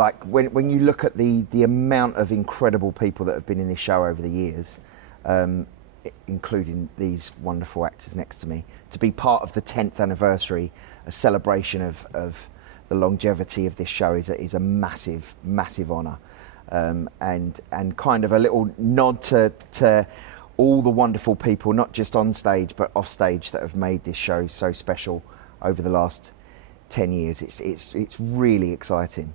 like when you look at the amount of incredible people that have been in this show over the years, including these wonderful actors next to me, to be part of the 10th anniversary, a celebration of the longevity of this show is a massive, massive honour, and kind of a little nod to all the wonderful people, not just on stage but off stage, that have made this show so special over the last 10 years. It's really exciting.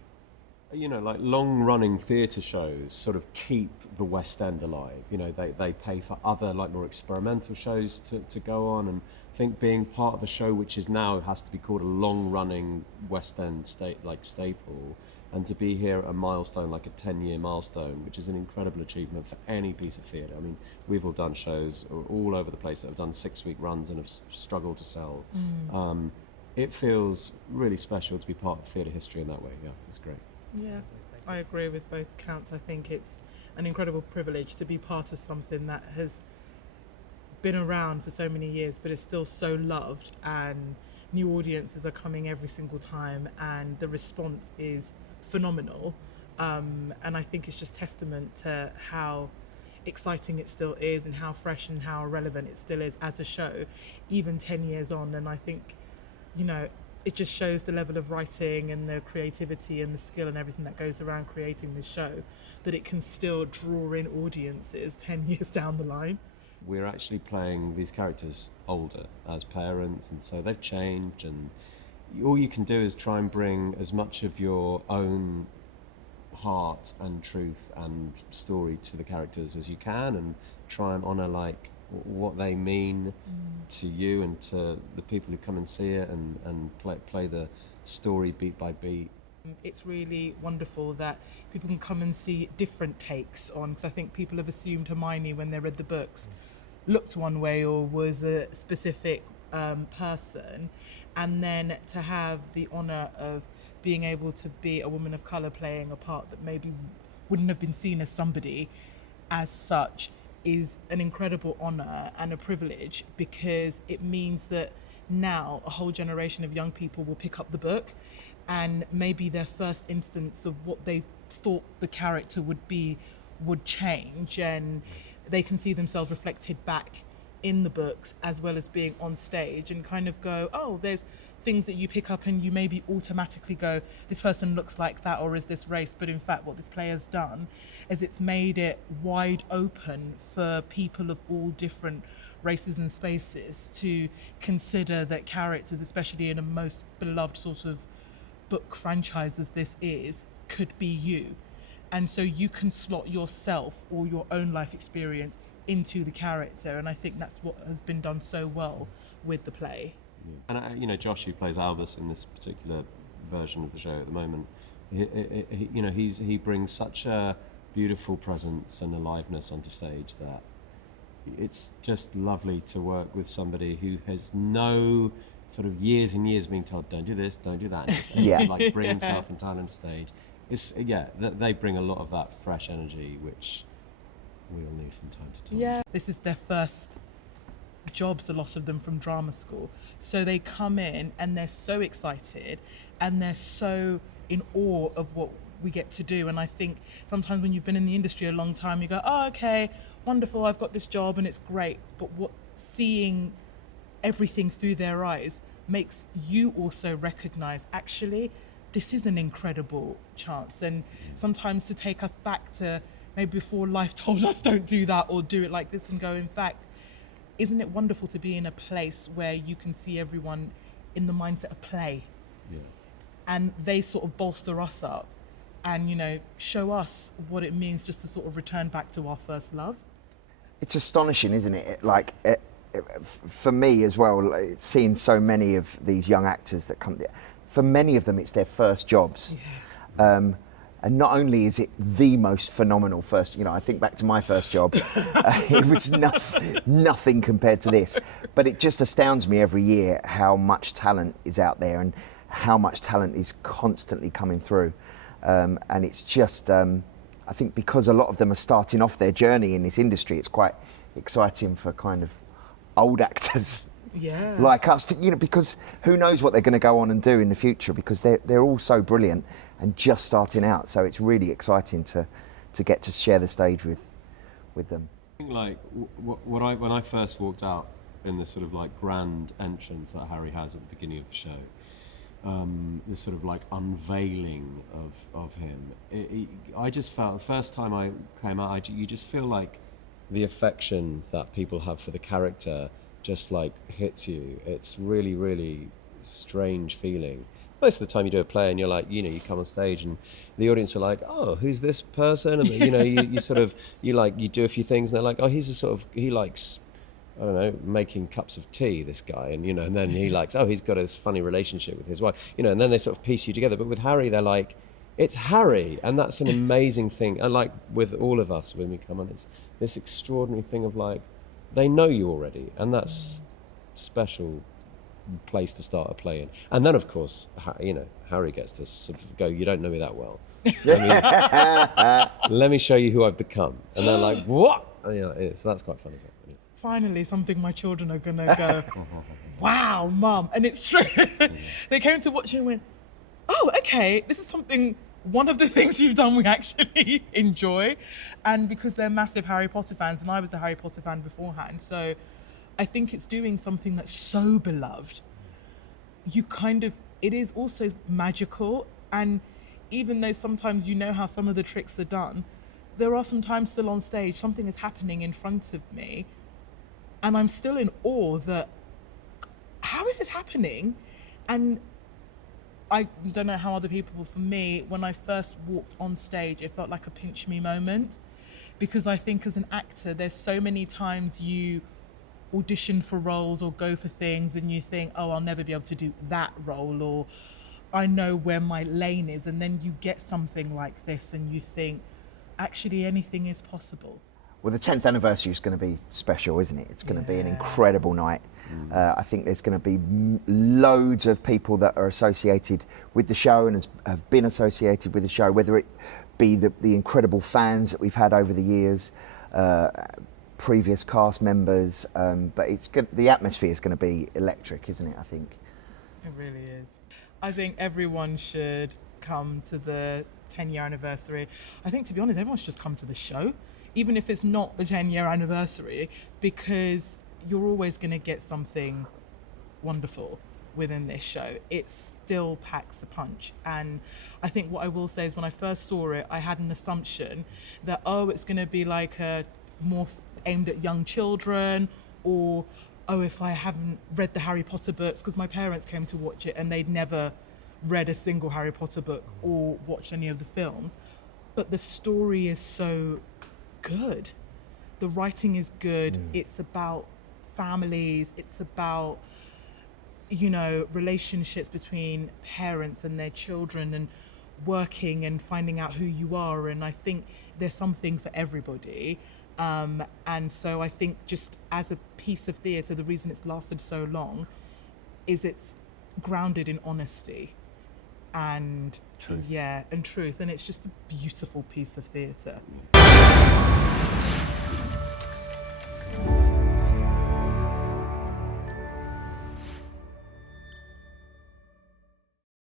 You know, like long-running theatre shows sort of keep the West End alive. You know, they pay for other, like, more experimental shows to go on, and I think being part of a show which is now has to be called a long-running West End staple, and to be here at a milestone, like a 10-year milestone, which is an incredible achievement for any piece of theatre. I mean, we've all done shows all over the place that have done 6-week runs and have struggled to sell. It feels really special to be part of theatre history in that way. Yeah, it's great. Yeah, I agree with both counts. I think it's an incredible privilege to be part of something that has been around for so many years but is still so loved, and new audiences are coming every single time, and the response is phenomenal. And I think it's just testament to how exciting it still is, and how fresh and how relevant it still is as a show, even 10 years on. And I think, you know, it just shows the level of writing and the creativity and the skill and everything that goes around creating this show, that it can still draw in audiences 10 years down the line. We're actually playing these characters older as parents, and so they've changed, and all you can do is try and bring as much of your own heart and truth and story to the characters as you can, and try and honour, like, what they mean to you and to the people who come and see it, and play the story beat by beat. It's really wonderful that people can come and see different takes on, because I think people have assumed Hermione, when they read the books, looked one way or was a specific person, and then to have the honour of being able to be a woman of colour playing a part that maybe wouldn't have been seen as somebody as such is an incredible honour and a privilege, because it means that now a whole generation of young people will pick up the book, and maybe their first instance of what they thought the character would be would change, and they can see themselves reflected back in the books as well as being on stage, and kind of go, oh, there's things that you pick up and you maybe automatically go, this person looks like that, or is this race? But in fact, what this play has done is it's made it wide open for people of all different races and spaces to consider that characters, especially in a most beloved sort of book franchise as this is, could be you. And so you can slot yourself or your own life experience into the character, and I think that's what has been done so well with the play. Yeah. And you know, Josh, who plays Albus in this particular version of the show at the moment, he brings such a beautiful presence and aliveness onto stage that it's just lovely to work with somebody who has no sort of years and years being told, don't do this, don't do that, and just to, like, bring himself entirely on stage. They bring a lot of that fresh energy which we all need from time to time. Yeah, this is their first jobs, a lot of them, from drama school. So they come in and they're so excited and they're so in awe of what we get to do. And I think sometimes when you've been in the industry a long time, you go, oh, okay, wonderful, I've got this job and it's great. But seeing everything through their eyes makes you also recognise, actually, this is an incredible chance. And sometimes to take us back to maybe before life told us don't do that or do it like this, and go, in fact, isn't it wonderful to be in a place where you can see everyone in the mindset of play? Yeah. And they sort of bolster us up and, you know, show us what it means just to sort of return back to our first love. It's astonishing, isn't it? For me as well, seeing so many of these young actors that come there, for many of them it's their first jobs. Yeah. And not only is it the most phenomenal first, I think back to my first job, it was nothing compared to this. But it just astounds me every year how much talent is out there and how much talent is constantly coming through. And it's just, I think because a lot of them are starting off their journey in this industry, it's quite exciting for kind of old actors Yeah. like us, because who knows what they're going to go on and do in the future, because they're all so brilliant and just starting out. So it's really exciting to get to share the stage with them. I think like when I first walked out in the sort of like grand entrance that Harry has at the beginning of the show, the sort of like unveiling of him, I just felt the first time I came out, you just feel like the affection that people have for the character just like hits you. It's really, really strange feeling. Most of the time you do a play and you're like, you come on stage and the audience are like, oh, who's this person? And you sort of, you do a few things and they're like, oh, he likes, I don't know, making cups of tea, this guy. And, and then he likes, oh, he's got this funny relationship with his wife, and then they sort of piece you together. But with Harry, they're like, it's Harry. And that's an amazing thing. And like with all of us, when we come on, it's this extraordinary thing of like, they know you already. And that's special place to start a play in. And then, of course, Harry gets to sort of go, you don't know me that well. Let me show you who I've become. And they're like, what? So that's quite fun as well. Finally, something my children are going to go, wow, Mum. And it's true. They came to watch it and went, oh, okay, this is one of the things you've done we actually enjoy. And because they're massive Harry Potter fans, and I was a Harry Potter fan beforehand, so I think it's doing something that's so beloved. It is also magical. And even though sometimes how some of the tricks are done, there are some times still on stage, something is happening in front of me, and I'm still in awe that, how is this happening? And I don't know how other people, but for me, when I first walked on stage, it felt like a pinch me moment, because I think as an actor, there's so many times you audition for roles or go for things and you think, oh, I'll never be able to do that role, or I know where my lane is, and then you get something like this and you think, actually anything is possible. Well, the 10th anniversary is going to be special, isn't it? It's going to be an incredible night. I think there's going to be loads of people that are associated with the show and have been associated with the show, whether it be the incredible fans that we've had over the years, previous cast members, but the atmosphere is going to be electric, isn't it, I think? It really is. I think everyone should come to the 10-year anniversary. I think, to be honest, everyone should just come to the show, even if it's not the 10-year anniversary, because you're always going to get something wonderful within this show. It still packs a punch. And I think what I will say is when I first saw it, I had an assumption that, it's going to be like a more aimed at young children, or, if I haven't read the Harry Potter books, because my parents came to watch it and they'd never read a single Harry Potter book or watched any of the films. But the story is so good. The writing is good. It's about families. It's about, relationships between parents and their children, and working and finding out who you are. And I think there's something for everybody. And so I think just as a piece of theatre, the reason it's lasted so long is it's grounded in honesty and truth. And truth. And it's just a beautiful piece of theatre.